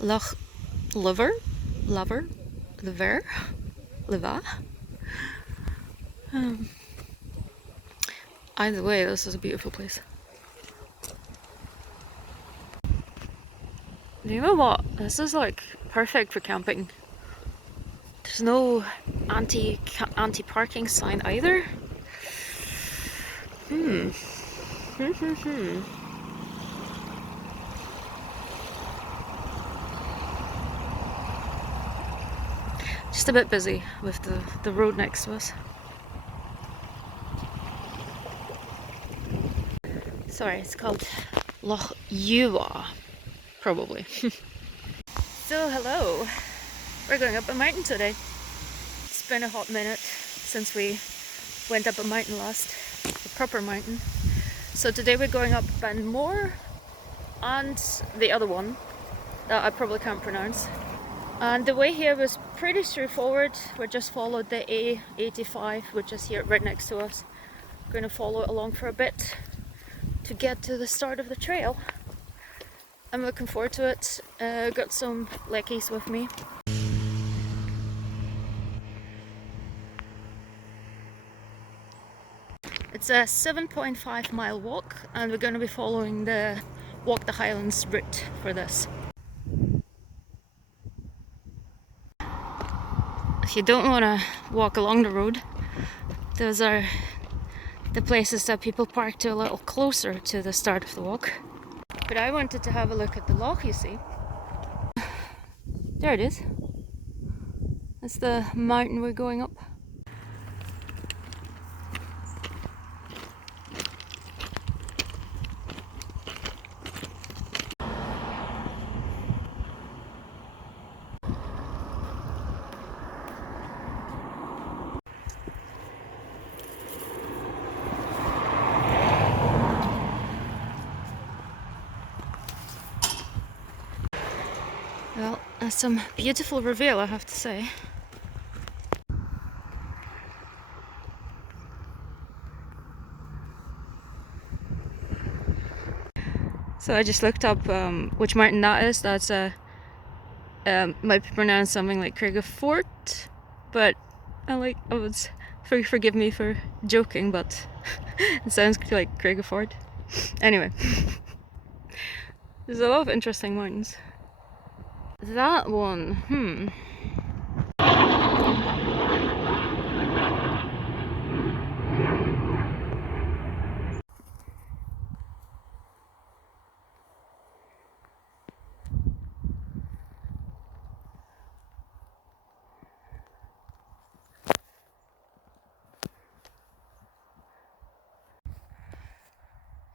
Loch Iubhair, Iubhair, Iubhair. Either way, this is a beautiful place. You know what? This is like perfect for camping. There's no anti-parking sign either. Just a bit busy with the road next to us. Sorry, it's called Loch Iubhair, probably. So hello, we're going up a mountain today. It's been a hot minute since we went up a mountain last, a proper mountain. So today we're going up Munro and the other one that I probably can't pronounce. And the way here was pretty straightforward. We just followed the A85, which is here right next to us. We're going to follow it along for a bit to get to the start of the trail. I'm looking forward to it. Got some leckies with me. It's a 7.5 mile walk, and we're going to be following the Walk the Highlands route for this. If you don't want to walk along the road, those are the places that people park to a little closer to the start of the walk. But I wanted to have a look at the loch, you see. There it is. That's the mountain we're going up. Well, that's some beautiful reveal, I have to say. So I just looked up which mountain that is. That's might be pronounced something like Fort, but forgive me for joking, but it sounds like Fort. Anyway, there's a lot of interesting mountains. That one,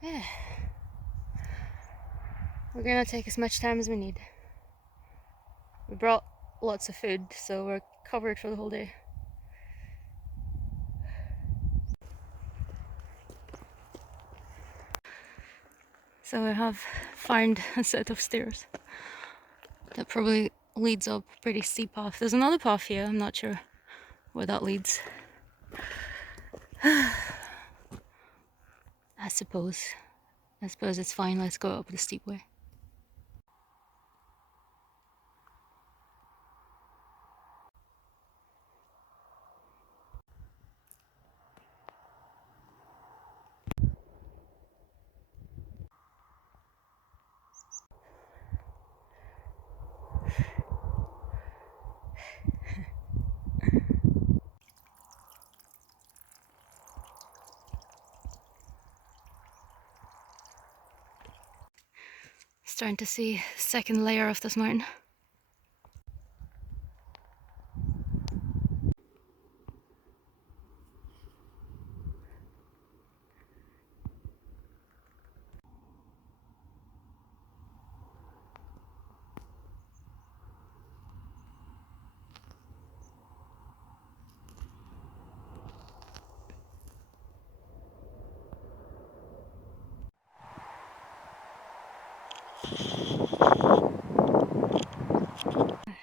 Yeah. We're gonna take as much time as we need. We brought lots of food, so we're covered for the whole day. So I have found a set of stairs that probably leads up a pretty steep path. There's another path here, I'm not sure where that leads. I suppose it's fine, let's go up the steep way. Starting to see the second layer of this mountain.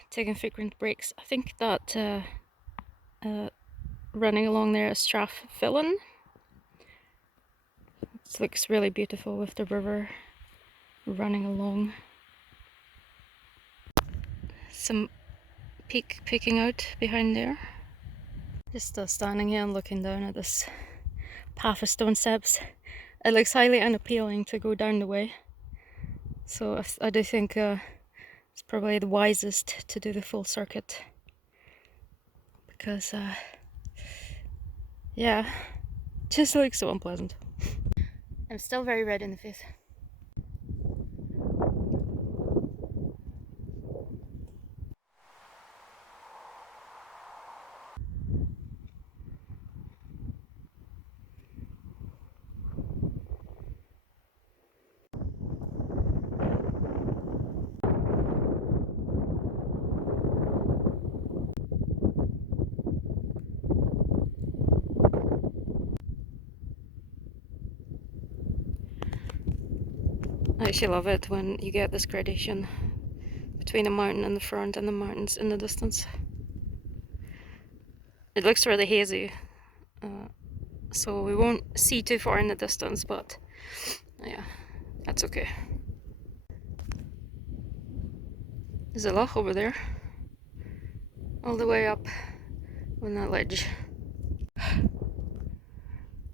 Taking frequent breaks. I think that running along there is Stob Binnein. It looks really beautiful with the river running along. some peak peeking out behind there. Just standing here and looking down at this path of stone steps. It looks highly unappealing to go down the way, so I do think it's probably the wisest to do the full circuit, because yeah, just looks so unpleasant. I'm still very red in the face. I actually love it when you get this gradation between the mountain in the front and the mountains in the distance. It looks really hazy, so we won't see too far in the distance, but yeah, that's okay. There's a loch over there, all the way up on that ledge.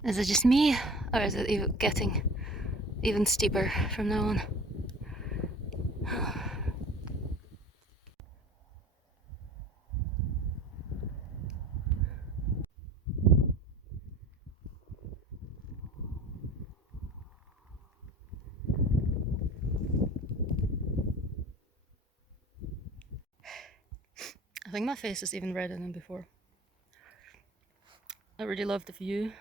Is it just me, or is it even getting even steeper from now on? I think my face is even redder than before. I really love the view.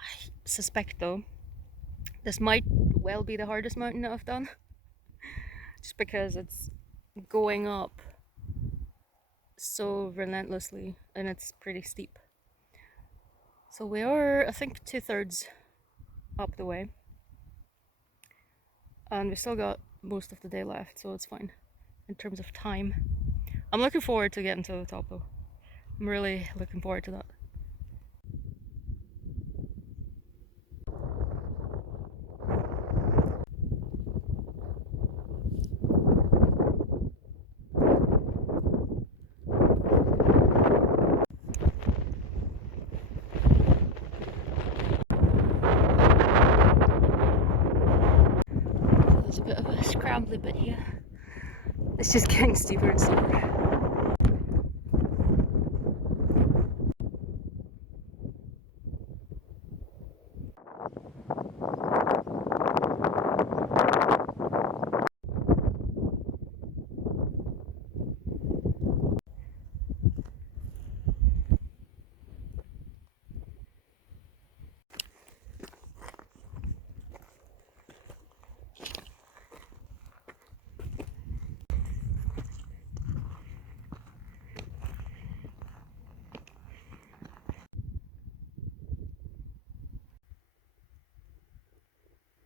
I suspect though, this might well be the hardest mountain that I've done. Just because it's going up so relentlessly and it's pretty steep. So we are, I think, 2/3 up the way. And we still got most of the day left, so it's fine in terms of time. I'm looking forward to getting to the top though. I'm really looking forward to that. There's a bit of a scrambly bit here. It's just getting steeper and steeper.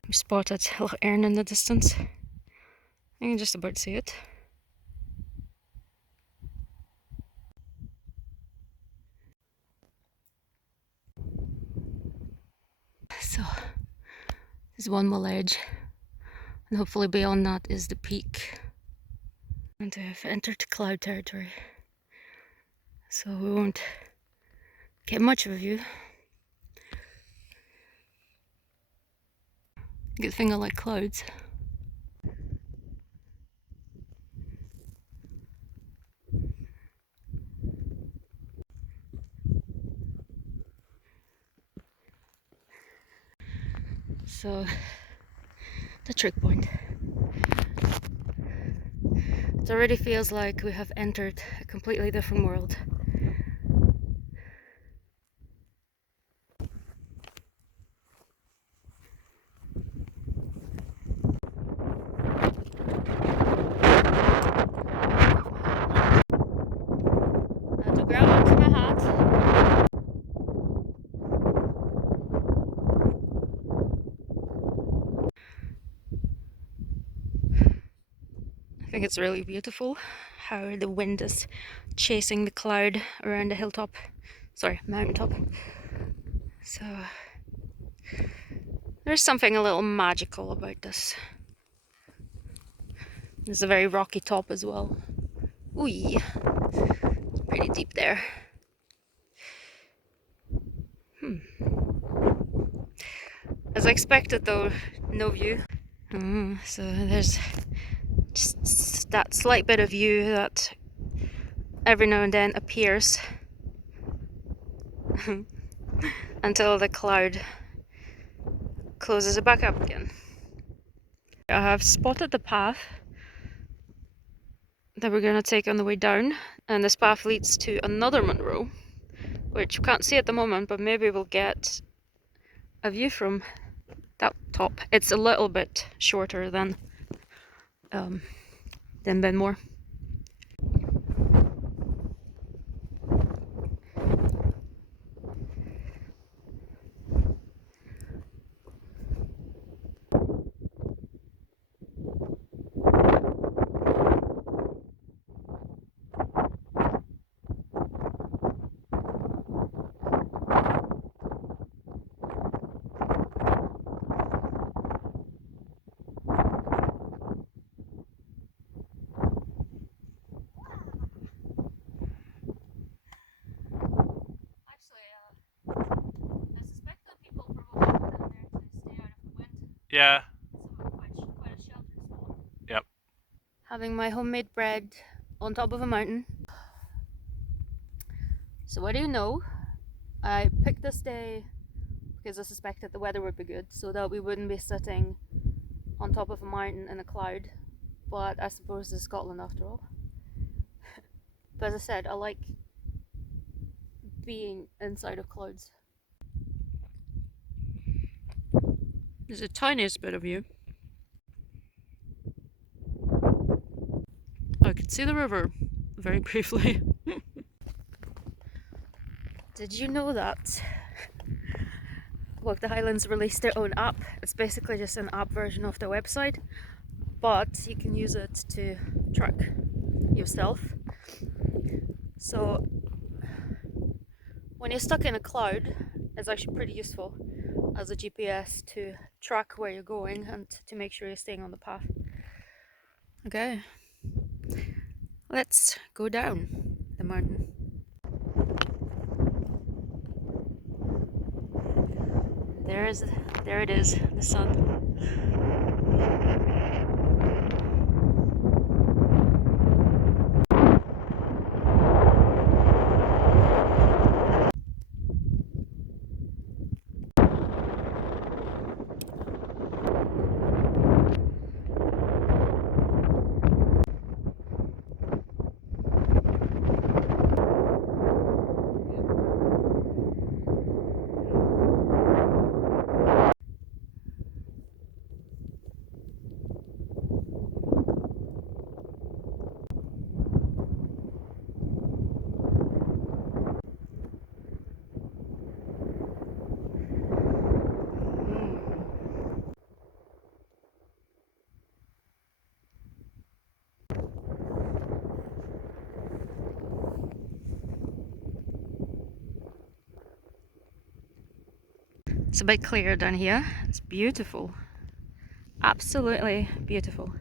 We spotted Loch Iubhair in the distance. I can just about see it. So there's one more ledge, and hopefully beyond that is the peak. And I've entered cloud territory, so we won't get much of a view. Good thing I like clouds. So, the trick point. It already feels like we have entered a completely different world. I had to grab onto my hat. I think it's really beautiful how the wind is chasing the cloud around the hilltop, mountaintop. So there's something a little magical about this. There's a very rocky top as well. Ooh, pretty deep there. As I expected though, no view. So there's just that slight bit of view that every now and then appears until the cloud closes it back up again. I have spotted the path that we're going to take on the way down, and this path leads to another Munro, which we can't see at the moment, but maybe we'll get a view from that top. It's a little bit shorter than Benmore. Yeah. Quite a sheltered spot. Yep. Having my homemade bread on top of a mountain. So what do you know? I picked this day because I suspected the weather would be good, so that we wouldn't be sitting on top of a mountain in a cloud. But I suppose it's Scotland after all. But as I said, I like being inside of clouds. There's the tiniest bit of view. I could see the river very briefly. Did you know that Look, the Highlands released their own app? It's basically just an app version of their website, but you can use it to track yourself. So when you're stuck in a cloud, it's actually pretty useful as a GPS to track where you're going and to make sure you're staying on the path. Okay, let's go down the mountain. There it is, the sun. It's a bit clearer down here. It's beautiful. Absolutely beautiful.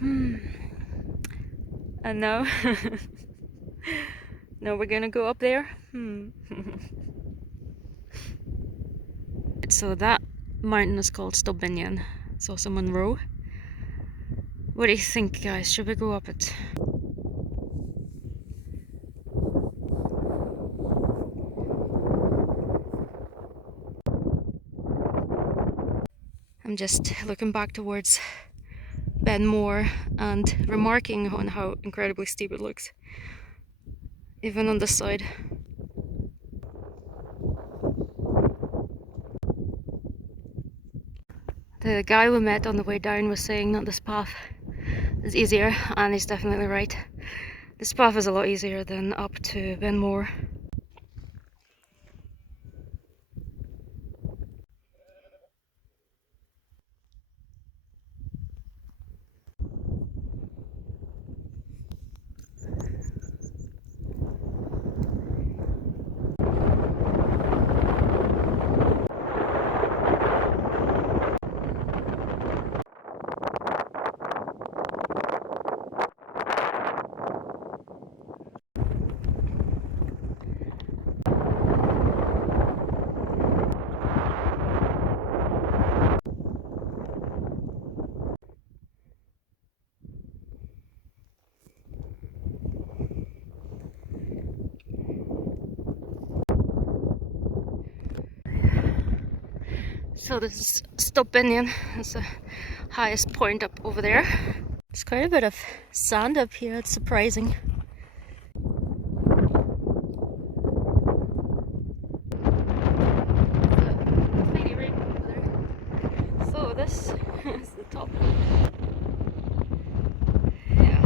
And now, now we're gonna go up there. So that mountain is called Stob Binnein. It's also Munro. What do you think, guys? Should we go up it? I'm just looking back towards Benmore and remarking on how incredibly steep it looks, even on this side. The guy we met on the way down was saying that this path is easier, and he's definitely right. This path is a lot easier than up to Benmore. So this is Stob Binnein. That's the highest point up over there. There's quite a bit of sand up here, it's surprising. Tiny rainbow over there. So this is the top. Yeah.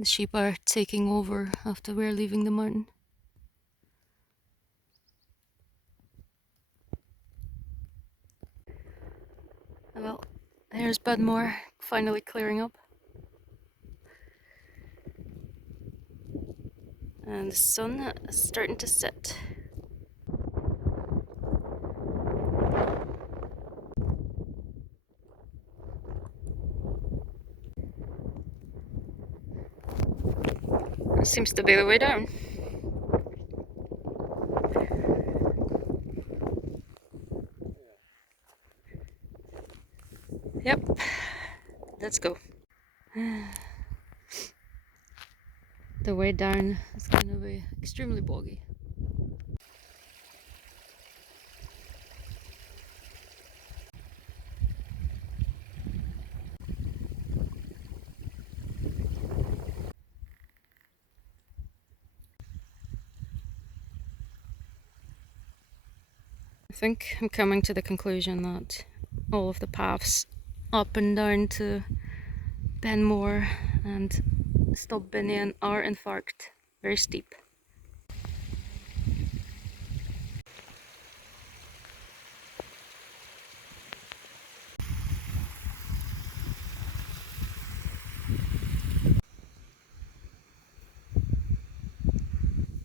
The sheep are taking over after we're leaving the mountain. Well, there's Budmore finally clearing up. And the sun is starting to set. That seems to be the way down. Yep, let's go. The way down is going to be extremely boggy. I think I'm coming to the conclusion that all of the paths up and down to Benmore and Stob Binnein are in fact very steep.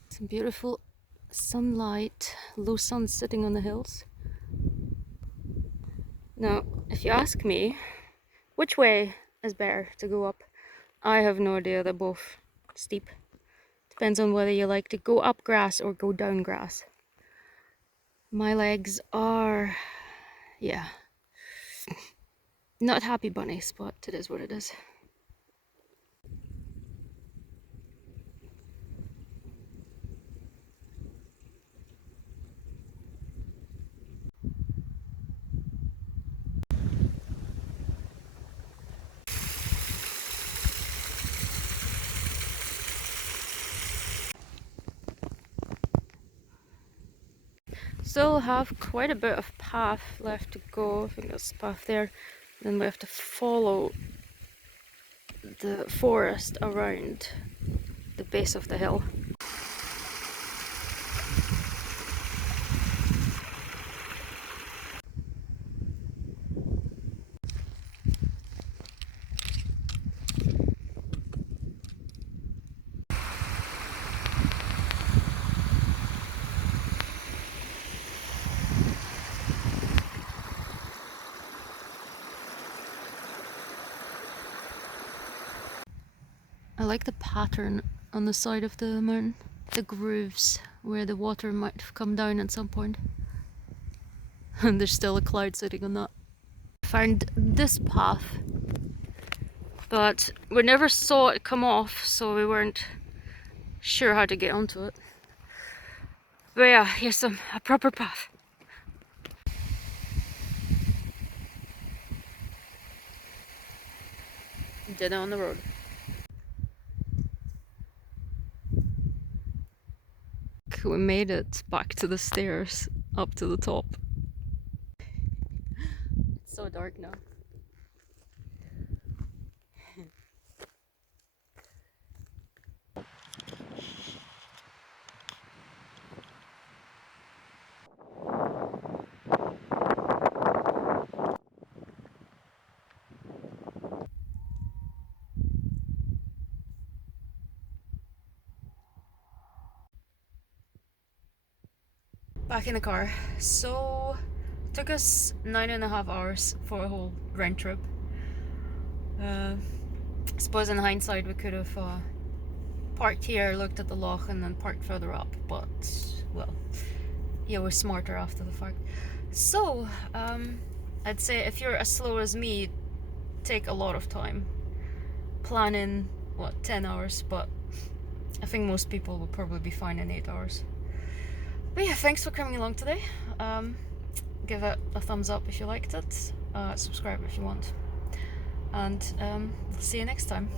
Some beautiful sunlight, low sun sitting on the hills. Now, if you ask me which way is better to go up, I have no idea. They're both steep. Depends on whether you like to go up grass or go down grass. My legs are, yeah, not happy bunnies, but it is what it is. Still have quite a bit of path left to go. I think there's a path there. Then we have to follow the forest around the base of the hill. I like the pattern on the side of the mountain, the grooves where the water might have come down at some point. And there's still a cloud sitting on that. Found this path, but we never saw it come off, so we weren't sure how to get onto it. But yeah, here's a proper path. Dinner on the road. We made it back to the stairs, up to the top. It's so dark now. Back in the car. So, took us 9.5 hours for a whole round trip. I suppose in hindsight we could have parked here, looked at the loch, and then parked further up, but well, yeah, we're smarter after the fact. So, I'd say if you're as slow as me, take a lot of time. Plan in, 10 hours, but I think most people will probably be fine in 8 hours. But yeah, thanks for coming along today. Give it a thumbs up if you liked it, subscribe if you want, and see you next time.